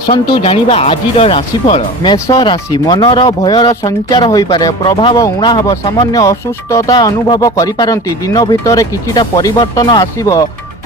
आसंतु जानिबा आजिर राशिफल। मेष राशि मनर भयर संचार होई पारे, प्रभाव उणा हब, सामान्य असुस्थता अनुभव करिपारंती। दिन भितर किछिटा परिवर्तन आसीबो,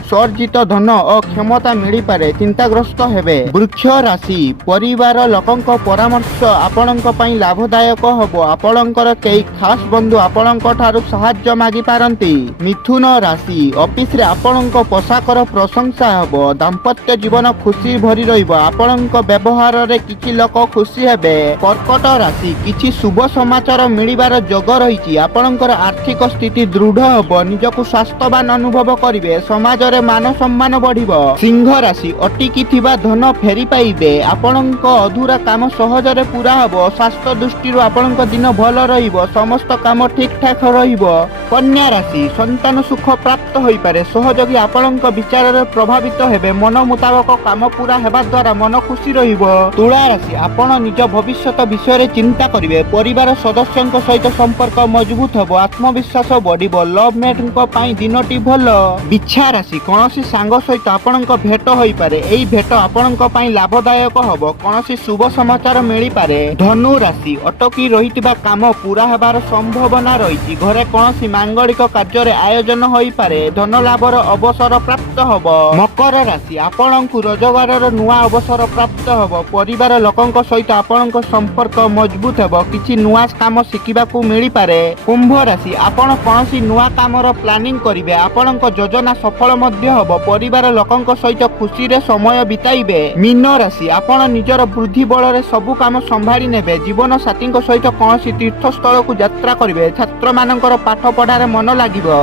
सर्जित धन और क्षमता मिली पारे, चिंताग्रस्त हेबे। वृक्ष राशि परिवार लोकंक परामर्श आपणंक पई लाभदायक हबो, आपणंकर केई खास बंधु आपणंक ठारु सहाय्य मागी पारंती। मिथुन राशि ऑफिस रे आपणंक पोशाकर प्रशंसा हबो, दाम्पत्य जीवन खुशी भरी रहिबो, आपणंक व्यवहार रे किछि लोक खुशी हेबे। कर्कट राशि किछि शुभ समाचार मिलिबार योग रहिछि, आपणंकर आर्थिक स्थिति दृढ़ हबो, निजकु स्वास्थ्यवान अनुभव करिवे, समाज मान सम्मान बढ़िबो। सिंह राशि अटिकी थिबा धन फेरी पाइबे, आपणंक अधूरा काम सहजरे पूरा हबो, स्वास्थ्य दृष्टि आपणंक दिन भल रहिबो, समस्त काम ठीक ठाक रहिबो। कन्या राशि संतान सुख प्राप्त होई पारे, सहयोगी आपणंक विचार रे प्रभावित हेबे, मन मुताबक काम पूरा हेबा द्वारा मन खुशी रहिबो। तुला राशि आपण निज भविष्यत विषय रे चिंता करिवे, परिवार सदस्यंक सहित संपर्क मजबूत हबो, आत्मविश्वास बढ़िबो, लव मेटंक पई दिनटी भल। बिच्छा राशि कौनसी सांग सहित आपणंक भेट होई पारे, एई भेट आपणंक पई लाभदायक हबो, कौनसी शुभ समाचार मिली पारे। धनु राशि अटकी रहितिबा काम पूरा हेबार संभावना रहिछि, घरे कौनसी मांगलिक कार्य रे आयोजन होई पारे, धन लाभर अवसर प्राप्त हबो। मकर राशि आपणंकु रोजगार नुआ अवसर प्राप्त हबो, परिवार लोकंक सहित आपणंक संपर्क मजबूत हेबो, किछि नुआ काम शिखिबाकू मिली पारे। कुंभ राशि आपण कौनसी नुआ कामर प्लानिंग करिवे, आपणंक योजना सफल मध्य हबो, परिवार लोकंक सहित खुशी रे समय बिताइबे। मीन राशि आपण निजर बुद्धि बल रे सबु काम संभाળી नेबे, जीवन साथींक सहित कौनसी तीर्थ स्थल को यात्रा करिवे, छात्र मानकर पाठ पढ़ारे मन लागिबो।